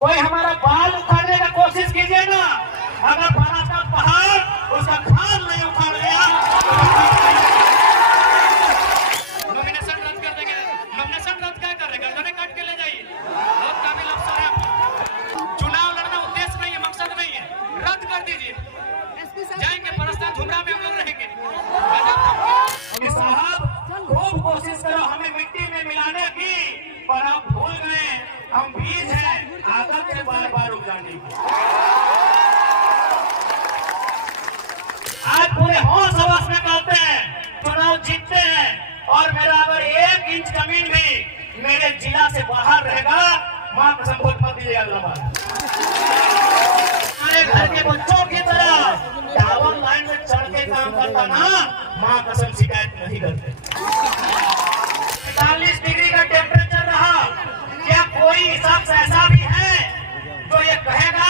कोई हमारा बाल उखाड़ने का कोशिश कीजिए ना, अगर बड़ा सा पहाड़ उसका खाल नहीं उखाड़ लिया नॉमिनेशन रद्द कर देंगे। नॉमिनेशन रद्द क्या कर रहे, गर्दनें काट के ले जाइए। बहुत काबिल अफसर है आप। चुनाव लड़ना उद्देश्य नहीं है, मकसद नहीं है, रद्द कर दीजिए। जाएंगे परस्पर झुमरा में हम लोग रहेंगे। साहब खूब कोशिश करो हमें मिट्टी में मिलाने की, पर आप भूल गए हम बीज हैं आदत से बार बार उगाने की। आज पूरे होश हवस में करते हैं, चुनाव जीतते हैं, और मेरा अगर 1 इंच जमीन भी मेरे जिला से बाहर रहेगा, मां कसम वोट मत दीजिएगा अगला बार। हमारे घर के बच्चों की तरह टावर लाइन में चढ़ के काम करता ना, मां कसम शिकायत नहीं करते। 45 डिग्री का टेम्परेचर रहा, क्या कोई शख्स ऐसा भी है जो ये कहेगा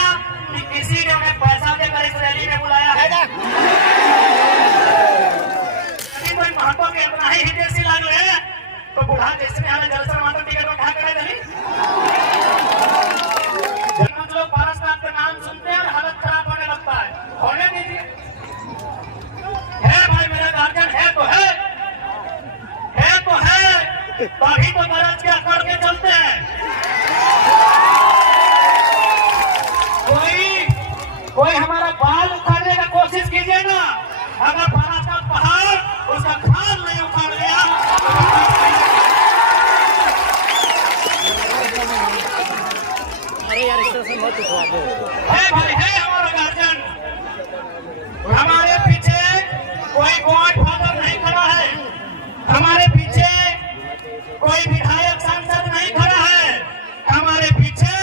कि किसी ने उन्हें पैसा देकर इस रैली में बुलाया है? यदि कोई महत्व के इतना ही हितेशी लागू है तो बुढ़ा जैसे में हमें जलसर माता टिकट में कहा करे दली लोग पारसनाथ का नाम सुनते हैं और हालत खराब होने लगता है। होने दीजिए, है भाई मेरा गार्जियन है तो है तो है, तभी तो गरज क्या करके चलते हैं। कोई हमारा बाल उखाड़ने का कोशिश कीजिए ना, अगर बड़ा सा पहाड़ उसका खाल नहीं उखाड़ लिया अरे यार इस तरह से मत उठवा दो। है भाई है हमारा गार्जियन, हमारे पीछे कोई गॉड फादर नहीं खड़ा है, हमारे पीछे कोई विधायक सांसद नहीं खड़ा है, हमारे पीछे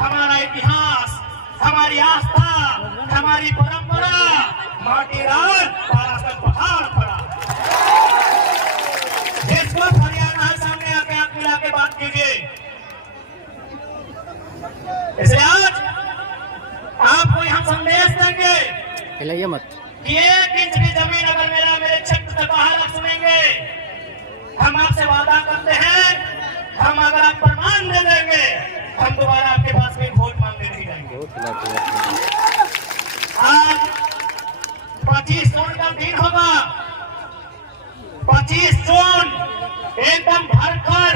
हमारा इतिहास, हमारी आस्था, हमारी परंपरा, माटी राज पारासर पहाड़ खड़ा। जिसको हरियाणा सामने आके आप मिला के बात कीजिए। इसलिए आज आपको हम संदेश देंगे हिलाइए मत कि 1 इंच भी जमीन अगर मेरे क्षेत्र से बाहर सुनेंगे, हम आपसे वादा करते हैं, हम अगर आप प्रमाण दे देंगे, हम दोबारा आपके पास में वोट मांगने नहीं जाएंगे। आज 25 जून का दिन होगा, 25 जून एकदम भरकर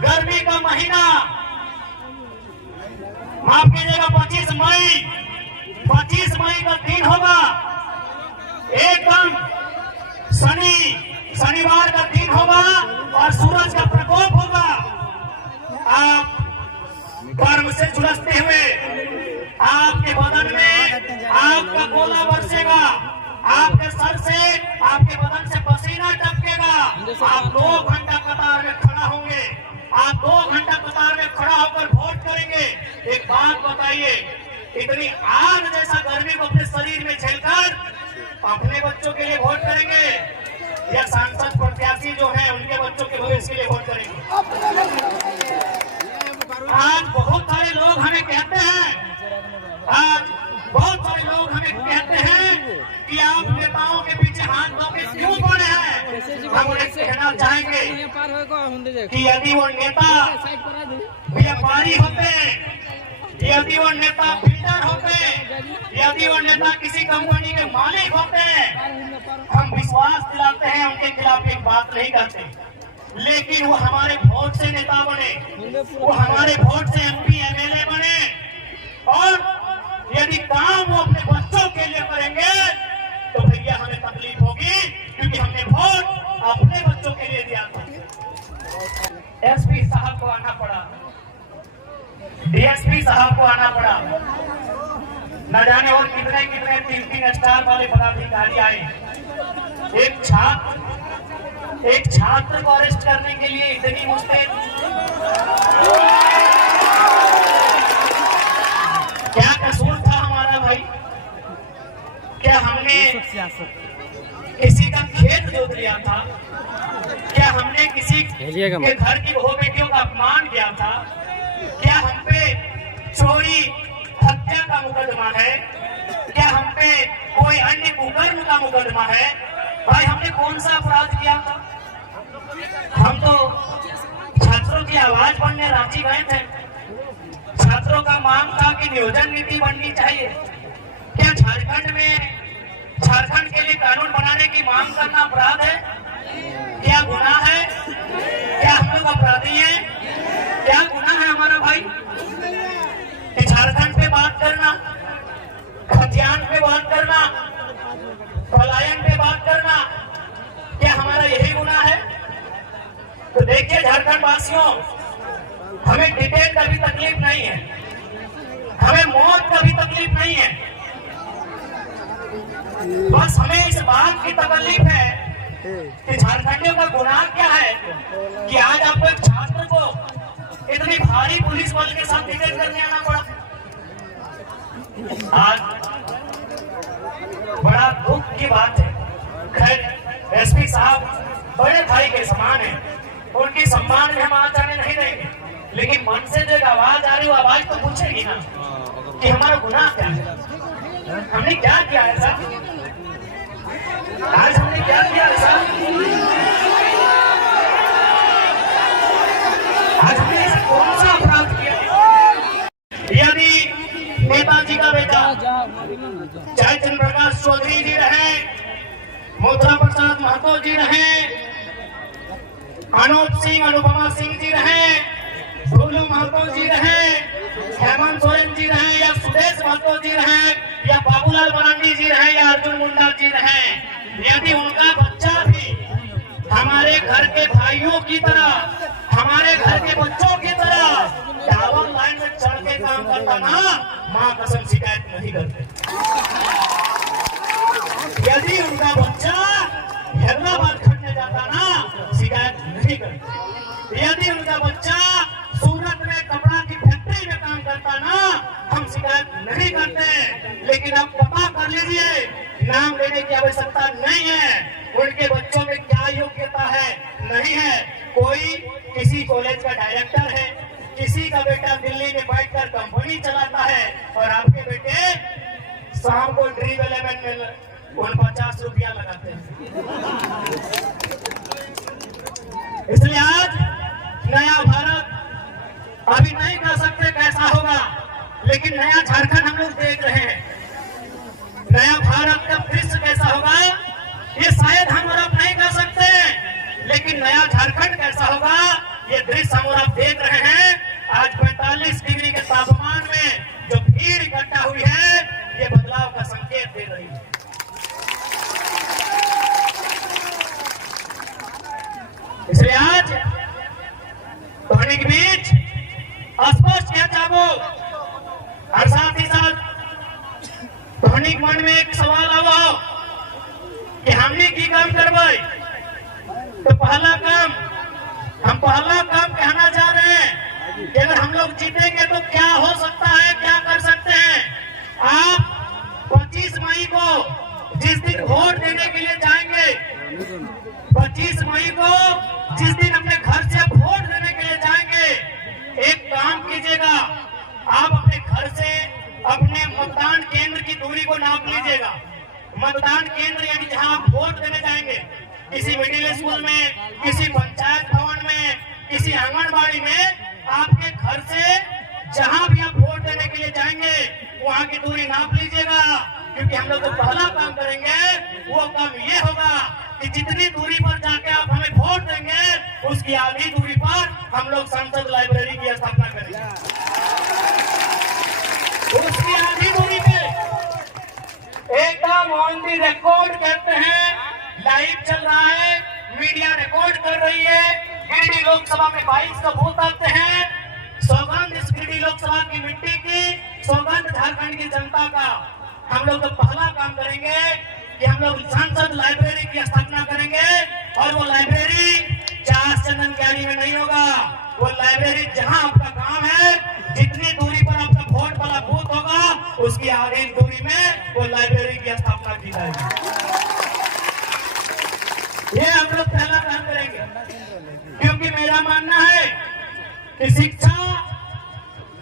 गर्मी का महीना, माफ कीजिएगा 25 मई का दिन होगा, एकदम शनिवार का दिन होगा और सूरज का प्रकोप होगा। आप गर्म से झुलसते हुए आपके बदन में आग का गोला बरसेगा, आपके सर से आपके बदन से पसीना टपकेगा। आप 2 घंटा कतार में खड़ा होंगे, आप 2 घंटा कतार में खड़ा होकर वोट करेंगे। एक बात बताइए, इतनी आग जैसा गर्मी को अपने शरीर में झेलकर अपने बच्चों के लिए वोट करेंगे या सांसद प्रत्याशी जो है उनके बच्चों के भविष्य के लिए वोट करेंगे? आज बहुत सारे लोग हमें कहते हैं कि आप नेताओं के पीछे हाथ धो के क्यों पड़े हैं। हम उन्हें कहना चाहेंगे कि यदि वो नेता व्यापारी होते, यदि वो नेता बिल्डर होते, यदि वो नेता किसी कंपनी के मालिक होते, हम विश्वास दिलाते हैं, उनके खिलाफ एक बात नहीं करते, लेकिन वो हमारे वोट से नेता बने, वो हमारे वोट से MP MLA बने, और यदि काम वो अपने बच्चों के लिए करेंगे तो भैया हमें तकलीफ होगी, क्योंकि हमने वोट अपने बच्चों के लिए दिया था। SP साहब को आना पड़ा, DSP साहब को आना पड़ा, न जाने और कितने 3 स्टार वाले पदाधिकारी आए। एक छात्र को अरेस्ट करने के लिए इतनी मुश्किल, क्या कसूर था हमारा भाई? क्या हमने किसी का खेत जोत लिया था? क्या हमने किसी के घर की बहू बेटियों का अपमान किया था? क्या हम पे चोरी हत्या का मुकदमा है? क्या हम पे कोई अन्य कुकर्म का मुकदमा है? भाई हमने कौन सा अपराध किया था? हम तो छात्रों की आवाज बनने रांची गए थे, छात्र छात्रों का मांग था कि नियोजन नीति बननी चाहिए। क्या झारखंड के लिए कानून बनाने की मांग करना अपराध है? क्या गुनाह है? क्या हम लोग अपराधी हैं? क्या गुनाह है हमारा भाई? कि झारखंड पे बात करना, खतियान पे बात करना, पलायन पे बात करना, क्या हमारा यही गुनाह है? तो देखिए झारखंड वासियों, हमें डिटेल का भी तकलीफ नहीं है, हमें मौत का भी तकलीफ नहीं है, बस हमें इस बात की तकलीफ है कि झारखंडियों का गुनाह क्या है कि आज आपको एक छात्र को इतनी भारी पुलिस बल के साथ डिटेल करने आना पड़ा। आज बड़ा दुख की बात है। खैर एसपी साहब बड़े भाई के समान है, उनकी सम्मान में हम आज जाने नहीं देंगे, लेकिन मन से जो आवाज आ रही है, आवाज तो पूछेगी ना कि हमारा गुनाह क्या है, हमने क्या किया है सर, आज हमने क्या किया है सर, आज हमने ऐसा कौन सा अपराध किया? यदि नेताजी का बेटा चाहे चंद्र प्रकाश चौधरी जी रहे, मोहतरा प्रसाद महतो जी रहे, अनूप सिंह अनुपमा सिंह जी रहे, भोलू महतो जी रहे, हेमंत सोरेन जी रहे, या सुदेश महतो जी रहे, या बाबूलाल मरांडी जी रहे, या अर्जुन मुंडा जी रहे, यदि उनका बच्चा भी हमारे घर के भाइयों की तरह, हमारे घर के बच्चों की तरह टावर लाइन में चढ़ के काम करता ना, मां कसम शिकायत नहीं करते। यदि उनका बच्चा हैदराबाद खटने जाता ना, शिकायत नहीं करते। यदि उनका बच्चा सूरत में कपड़ा की फैक्ट्री में काम करता ना, हम शिकायत नहीं करते। लेकिन अब पता कर लीजिए, नाम लेने की आवश्यकता नहीं है, उनके बच्चों में क्या योग्यता है, नहीं है। कोई किसी कॉलेज का डायरेक्टर है, किसी का बेटा दिल्ली में बैठकर कंपनी चलाता है, और आपके बेटे शाम को ड्रीम 11 में 50 रुपया लगाते हैं। इसलिए आज नया भारत अभी नहीं कह सकते कैसा होगा, लेकिन नया झारखंड हम लोग देख रहे हैं। नया भारत का दृश्य कैसा होगा ये शायद हम और आप नहीं कह सकते, लेकिन नया झारखंड कैसा होगा ये दृश्य हम और आप देख रहे हैं। आज 45 डिग्री के तापमान में जो भीड़ इकट्ठा हुई है, ये बदलाव का संकेत दे रही है। इसलिए आज ध्वनि के बीच स्पष्ट किया चाहो, और साथ ही साथ ध्वनि मन में एक सवाल आओ कि हमने की काम करवाई, तो पहला काम कहना चाह रहे हैं कि अगर हम लोग जीतेंगे तो क्या हो सकता है, क्या कर सकते हैं। आप 25 मई को जिस दिन वोट देने के लिए जाएंगे, 25 मई को जिस दिन अपने घर से वोट देने के लिए जाएंगे, एक काम कीजिएगा, आप अपने घर से अपने मतदान केंद्र की दूरी को नाप लीजिएगा। मतदान केंद्र यानी जहां आप वोट देने जाएंगे, किसी मिडिल स्कूल में, किसी पंचायत भवन में, किसी आंगनबाड़ी में, आपके घर से जहां भी आप वोट देने के लिए जाएंगे वहां की दूरी नाप लीजिएगा। क्योंकि हम लोग तो पहला काम करेंगे, वो काम ये होगा कि जितनी दूरी पर जाके आप हमें वोट देंगे, उसकी आधी दूरी पर हम लोग संसद लाइब्रेरी की स्थापना करेंगे। उसकी आधी दूरी पे एकदम ऑन दी रिकॉर्ड कहते हैं, लाइव चल रहा है, मीडिया रिकॉर्ड कर रही है। गिरिडीह लोकसभा में 22 का बूथ आते हैं। सौगंध इस गिरिडीह लोकसभा की मिट्टी की, सौगंध झारखंड की जनता का। हम लोग तो पहला काम करेंगे कि हम लोग संसद लाइब्रेरी की स्थापना करेंगे, और वो लाइब्रेरी चार चंदन क्यारी में नहीं होगा। वो लाइब्रेरी जहां आपका काम है, जितनी दूरी पर आपका वोट वाला बूथ होगा, उसकी आधी दूरी में वो लाइब्रेरी की स्थापना की जाएगी। ये हम लोग पहला काम करेंगे, क्योंकि मेरा मानना है कि शिक्षा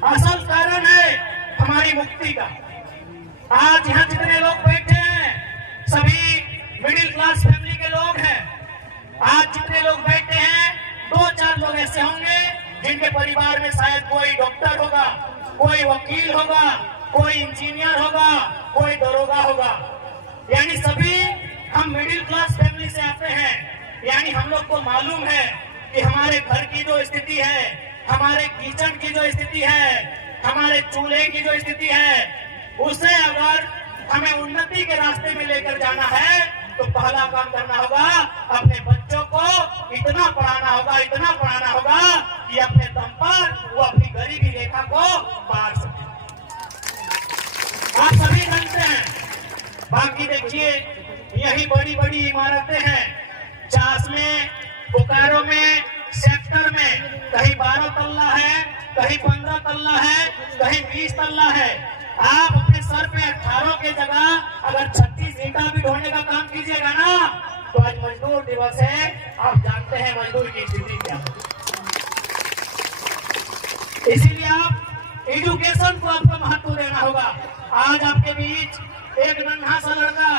असल कारण है हमारी मुक्ति का। आज यहाँ जितने लोग बैठे हैं सभी मिडिल क्लास फैमिली के लोग हैं। आज जितने लोग बैठे हैं 2-4 लोग ऐसे होंगे जिनके परिवार में शायद कोई डॉक्टर होगा, कोई वकील होगा, कोई इंजीनियर होगा, कोई दरोगा होगा, यानी सभी हम मिडिल क्लास फैमिली से आते हैं। यानी हम लोग को मालूम है कि हमारे घर की जो स्थिति है, हमारे किचन की जो स्थिति है, हमारे चूल्हे की जो स्थिति है, उसे अगर हमें उन्नति के रास्ते में लेकर जाना है तो पहला काम करना होगा, अपने बच्चों को इतना पढ़ाना होगा, इतना पढ़ाना होगा कि अपने दम पर वो अपनी गरीबी रेखा को पार सके। आप सभी जानते हैं। बाकी देखिए, यही बड़ी बड़ी इमारतें हैं, चास में, बोकारो में, सेक्टर में, कहीं 12 तल्ला है, कहीं 15 तल्ला है, कहीं 20 तल्ला है। आप अपने सर पे 18 के जगह अगर 36 ईंटा भी ढोने का काम कीजिएगा ना, तो आज मजदूर दिवस है। आप जानते हैं मजदूर की स्थिति क्या है। इसीलिए आप एजुकेशन को आपको महत्व देना होगा। आज आपके बीच एक नन्हा सा लड़का,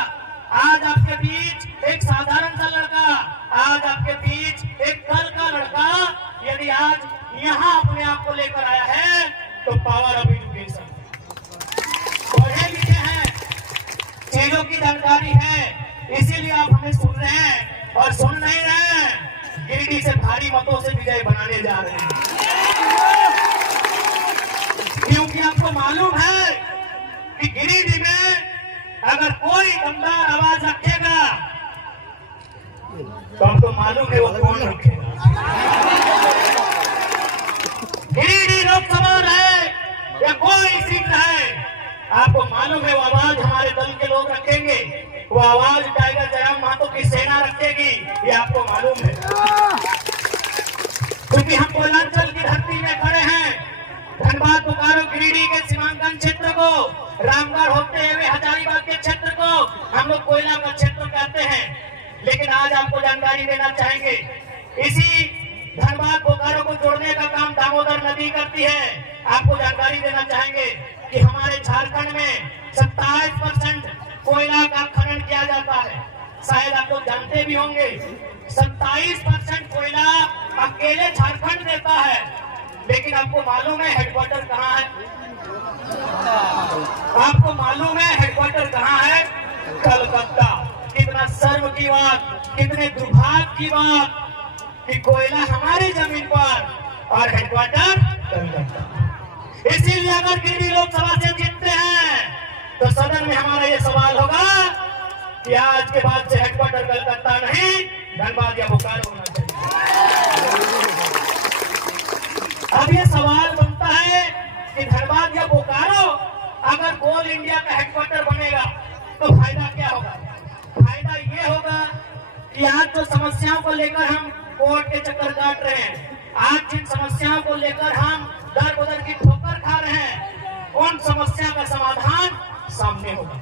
आज आपके बीच एक साधारण सा लड़का, आज आपके बीच एक कल का लड़का यदि आज यहाँ अपने आप को लेकर आया है तो पावर ऑफ एजुकेशन। पढ़े लिखे हैं, चीजों की जानकारी है, इसीलिए आप हमें सुन रहे हैं और सुन नहीं रहे हैं। गिरिडीह से भारी मतों से विजय बनाने जा रहे हैं, क्योंकि आपको मालूम है कि गिरिडीह में अगर कोई दमदार आवाज रखेगा तो आपको मालूम है वो कौन रखेगा। गिरिडीह लोकसभा रहे या कोई सीट रहे, आपको मालूम है वो आवाज हमारे दल के लोग रखेंगे, वो आवाज टाइगर जयराम महतो की सेना रखेगी, ये आपको मालूम है। क्योंकि हम कोयलांचल की धरती में खड़े हैं। धनबाद, बोकारो, गिरिडीह के सीमांकन क्षेत्र को, रामगढ़ होते हुए हजारीबाग के क्षेत्र को हम लोग कोयला का क्षेत्र कहते हैं। लेकिन आज आपको जानकारी देना चाहेंगे, इसी धनबाद बोकारो को जोड़ने का काम दामोदर नदी करती है। आपको जानकारी देना चाहेंगे कि हमारे झारखंड में 27% कोयला का खनन किया जाता है। शायद आप लोग जानते भी होंगे, 27% कोयला अकेले झारखंड देता है। लेकिन आपको मालूम है हेडक्वार्टर कहाँ है? आपको मालूम है हेडक्वार्टर कहाँ है? कलकत्ता। कितना शर्म की बात, कितने दुर्भाग्य की बात कि कोयला हमारी जमीन पर और हेडक्वार्टर कलकत्ता। इसीलिए अगर गिरिडीह लोकसभा से जीतते हैं तो सदन में हमारा ये सवाल होगा कि आज के बाद से हेडक्वार्टर कलकत्ता नहीं, धनबाद या बोकारो होना चाहिए। अब ये सवाल बनता है कि धनबाद या बोकारो अगर कोल इंडिया का हेडक्वार्टर बनेगा तो फायदा क्या होगा? फायदा ये होगा कि आज जो समस्याओं को लेकर हम कोर्ट के चक्कर काट रहे हैं, आज जिन समस्याओं को लेकर हम दर बदर की ठोकर खा रहे हैं, उन समस्या का समाधान सामने होगा।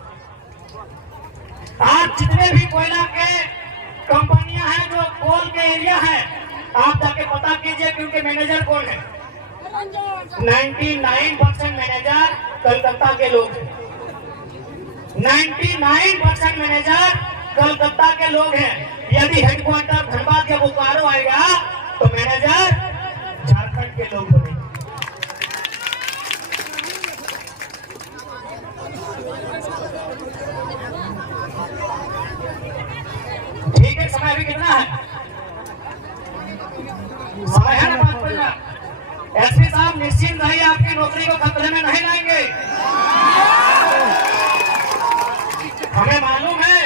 आज जितने भी कोयला के कंपनियां हैं जो कोल के एरिया है, आप जाके पता कीजिए कि उनके मैनेजर कौन है। 99% मैनेजर कलकत्ता के लोग हैं। 99% मैनेजर कलकत्ता के लोग हैं। यदि हेडक्वार्टर धनबाद या बोकारो आएगा तो मैनेजर झारखंड के लोग बनेंगे। ठीक है, समय अभी कितना है? समय है ना 5 बजे। एसपी साहब निश्चिंत रहिए, आपकी नौकरी को खतरे में नहीं लाएंगे। हमें मालूम है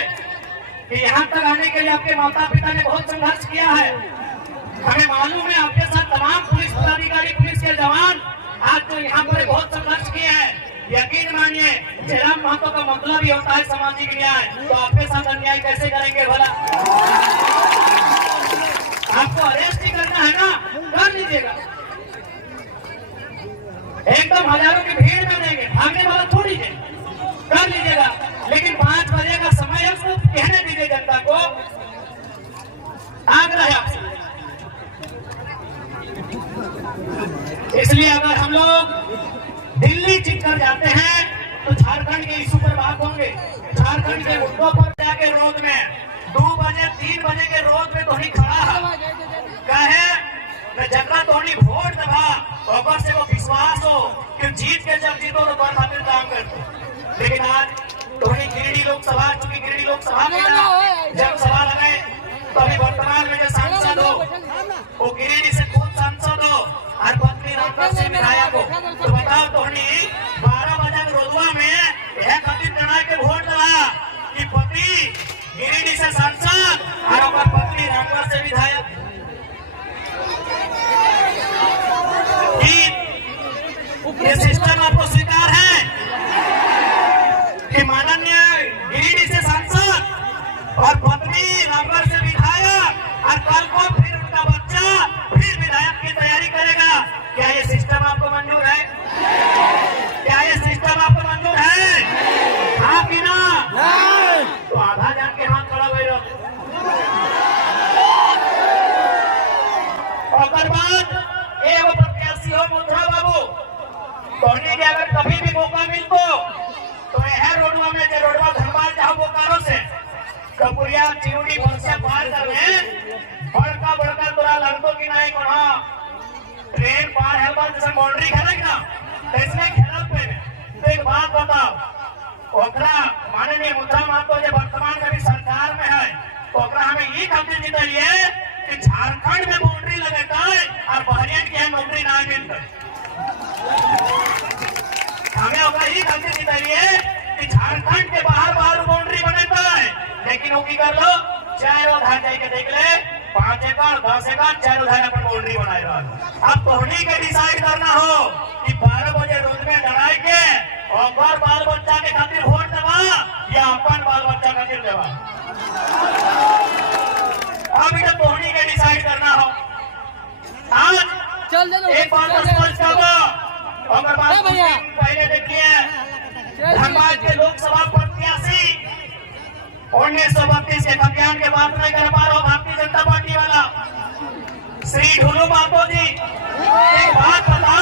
कि यहाँ तक आने के लिए आपके माता पिता ने बहुत संघर्ष किया है। हमें मालूम है आपके साथ तमाम पुलिस पदाधिकारी, पुलिस के जवान आज तो यहाँ पर बहुत संघर्ष किए हैं। यकीन मानिए, जयराम महतो का मतलब ही होता है सामाजिक न्याय। तो आपके साथ अन्याय कैसे करेंगे भला? आपको अरेस्ट ही करना है ना, कर लीजिएगा। एकदम हजारों की भीड़ में देंगे, भागने वाला थोड़ी है, कर लीजिएगा। लेकिन 5 बजे का समय है, उसको कहने दीजिए जनता को। आग्रह है आपसे। इसलिए अगर हम लोग दिल्ली जीत कर जाते हैं तो झारखंड के इशू पर बात होंगे, झारखंड के मुद्दों पर जाके रोड में 2 बजे 3 बजे के रोड में धोनी खड़ा है, कहे जगह धोनी वोट दबा और से वो विश्वास हो कि जीत के जब जीतो तो पर खातिर काम करते। लेकिन आज धोनी गिरिडीह लोकसभा, चूंकि गिरिडीह लोकसभा में जब सवाल है तो अभी वर्तमान में जो सांसद हो वो गिरिडीह से खुद सांसद हो और पत्नी रामपुर से विधायक हो। तो बताओ धोनी 12 बजे रोजवा में यह खातिर जना के वोट दिला कि पति गिरिडीह से सांसद और पत्नी रामपुर से विधायक। ये सिस्टम आपको स्वीकार है कि माननीय गिरिडीह से सांसद और पत्नी रामगढ़ से विधायक और कल को फिर उनका बच्चा फिर विधायक की तैयारी करेगा। क्या ये सिस्टम आपको मंजूर है? क्या ये सिस्टम आपको मंजूर है? हाँ कि ना? तो आधा जान के हाथ खड़ा हुए रहो। और बाद एगो प्रत्याशी हो मुद्रा बाबू कहने के अगर कभी भी मौका मिलतो तो यह रोडवा में जो रोडवा धनबाद जहाँ बोकारो से कपुरिया चिरुडी बरसा पार कर में बड़का बड़का तोरा लगतो कि नहीं कोना ट्रेन पार है बात जैसे बाउंड्री खेले ना इसमें खेलत पे तो एक बात बताओ ओकरा माननीय मुद्रा मातो जो वर्तमान में भी सरकार में है ओकरा हमें ये खातिर जिताइए कि झारखंड में बाउंड्री लगेगा और बहरिया की नौकरी ना मिलता। हमें वही खातिर जिताइए कि झारखंड के बाहर बाउंड्री बनेगा है लेकिन वो की कर लो चारों धार जाके देख ले 5 एकड़ 10 एकड़ चारों धार पर बाउंड्री बनाए रहा। अब तोहनी के डिसाइड करना हो कि 12 बजे रोज में डराए के और बाल बच्चा के खातिर वोट देवा या अपन बाल बच्चा खातिर देवा। अब इधर तोहनी के डिसाइड करना हो। आज एक बात स्पष्ट कर दो अगर बात पहले देखिए धनबाद के लोकसभा प्रत्याशी 1932 के अभियान के बात नहीं कर पा रहा भारतीय जनता पार्टी वाला श्री ढोलू बापो जी एक बात बताओ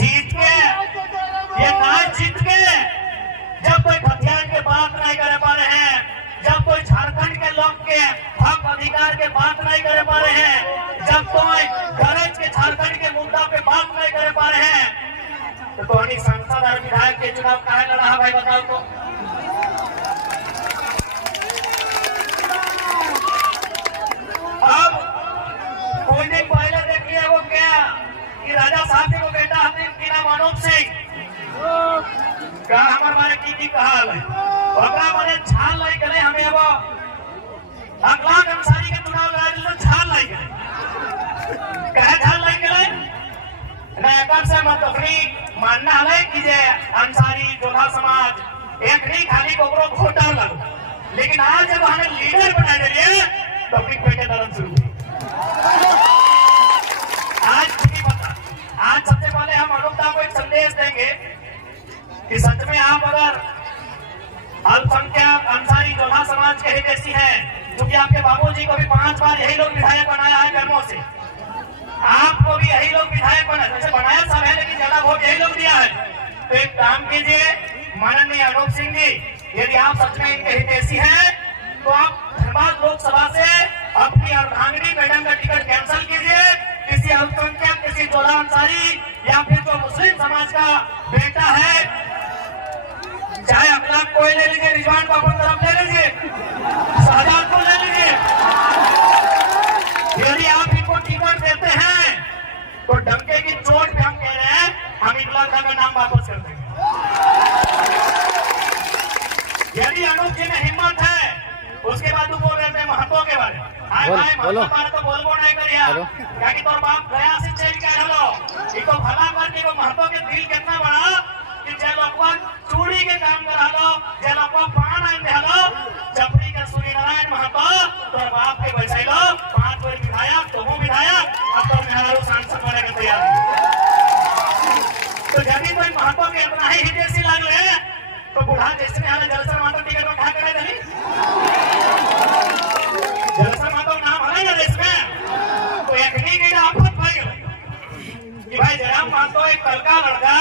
जीत के ये मैच जीत के जब कोई अभियान के बात नहीं कर पा रहे हैं जब कोई झारखंड के लोग के हक अधिकार के बात नहीं कर पा रहे हैं जब कोई गरज के झारखंड के मुद्दा पे बात नहीं कर पा रहे हैं तो कौन सांसद और विधायक के चुनाव कहाँ लड़ा है भाई बताओ तो। अब कोई दिन पहले देखिए वो क्या कि राजा साहब को बेटा हमने की नाम अनूप सिंह का हमारे बारे की कहा है मैंने झाल लाई करे हमें वो अगला अंसारी के चुनाव लड़ा तो झाल लाई करे कहे झाल लाई करे नया से मत अपनी मानना है कि जे अंसारी जोधा समाज एक नहीं खाली को वोटर लगो लेकिन आज जब हमें लीडर बना दिए तो अपनी पेटे दर्द शुरू हुई। आज सबसे पहले हम अनुपदा को एक संदेश देंगे कि सच में आप अगर अल्पसंख्यक अंसारी जोधा समाज के हितैषी हैं क्योंकि आपके बाबूजी को भी 5 बार यही लोग विधायक बनाया है जन्मों से आपको भी यही लोग विधायक जैसे बनाया सब है लेकिन ज्यादा वोट यही लोग दिया है तो एक काम कीजिए माननीय अनूप सिंह जी यदि आप सच में इनके हितैषी हैं तो आप धनबाद लोकसभा से अपनी अर्धांगिनी मैडम का टिकट कैंसिल कीजिए किसी अल्पसंख्यक किसी जोधा अंसारी या फिर जो मुस्लिम समाज का बेटा है चाहे अखलाक कोई ले लीजिए रिजवान को अपन तरफ ले लीजिए शाहजाद को ले लीजिए यदि आप इनको टिकट देते हैं तो डंके की चोट पे हम कह रहे हैं हम इकलाक का नाम वापस कर देंगे। यदि अनूप जी में हिम्मत है उसके बाद बोल रहे थे महत्व के बारे में तो बोलबो नहीं कर यार क्या कि तोर बाप गया से चल के हलो इको भला करके को महत्व के दिल कितना बड़ा कि जे लोग चूड़ी के काम करा लो जे लोग पान आइन दे लो चपड़ी का सूर्य नारायण महतो तोर बाप के बैसाई लो 5 बार विधायक तो वो विधायक अब तो मेहरारू सांसद बने के तैयार तो यदि कोई महतो के अपना ही हितैषी लागले तो बुढ़ा जैसे हाल जलसर महतो टिकट में कहां करे दली जलसर महतो नाम है ना देश में तो एकनी की आफत भाई कि भाई जयराम महतो एक कल का लड़का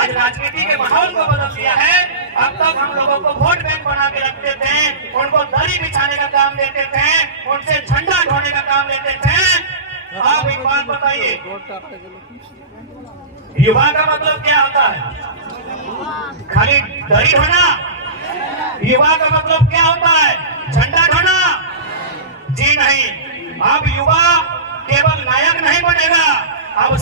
आज राजनीति के माहौल को बदल दिया है। अब तक हम लोगों को वोट बैंक बना के रखते थे उनको दरी बिछाने का काम देते थे उनसे झंडा ढोने का काम लेते थे। आप एक बात बताइए युवा का मतलब क्या होता है? खाली दड़ी ढोना? युवा का मतलब क्या होता है? झंडा ढोना? जी नहीं। अब युवा केवल नायक नहीं बनेगा, अब